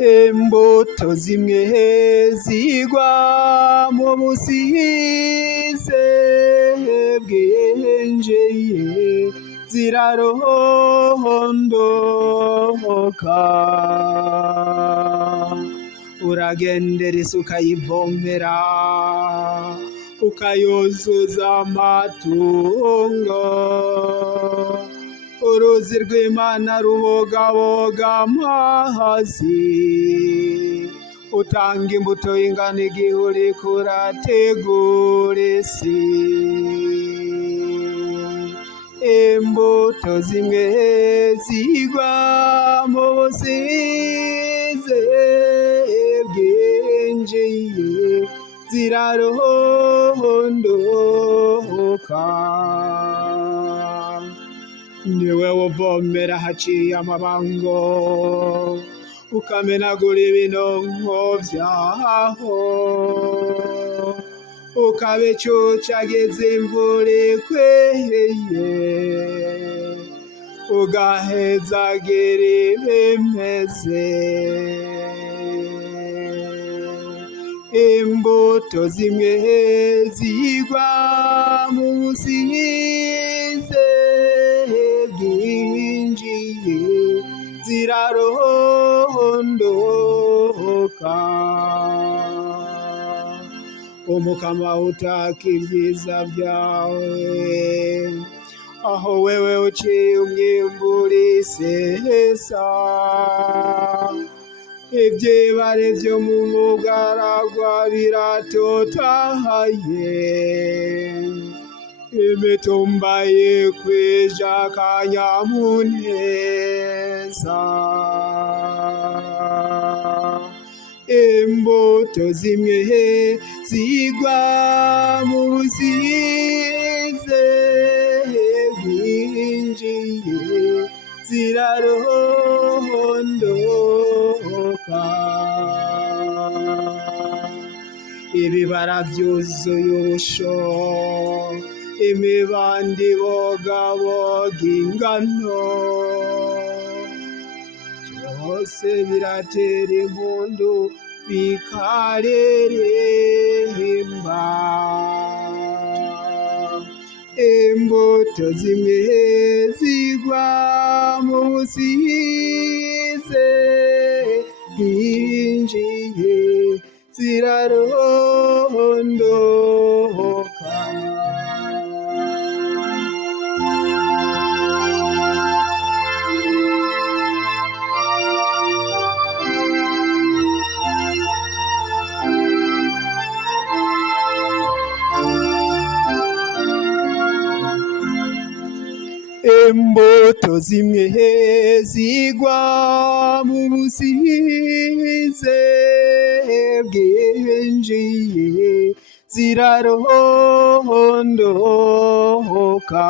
imbuto zimwe zigwa mu busize bwinjiye zirarondoka, uragendera isuka yivomera ukayuzuza amatungo, uruzi rw'Imana rubogaboga amazi, utanga imbuto y'ingano igihe uriko urategura isi. Imbuto zimwe zigwa mu busize bwinjiye zirarondoka, niwe uvomera haciye amabango ukamenagura ibinonko vyaho, ukabicucagiza imvura ikweye, ugahezagira ibimeze. Imbuto zimwe zigwa mu busize bwinjiye zirarondoka, umukama utaka ibyiza byawe, aho wewe uciye umwimbura isesa, ivyibare vyo mu bugaragwa biratotahaye, imitumba yikwije akanyamuneza. Imbuto zimwe zigwa mu busize bwinjiye zirarondoka, ibibara vyuzuye ubusho, imibandi ibogaboga ingano, byose biratera impundu bikareremba. Imbuto zimwe zigwa mu busize bwinjiye zirarondoka. Imbuto zimwe zigwa mu busize bwinjiye zirarondoka.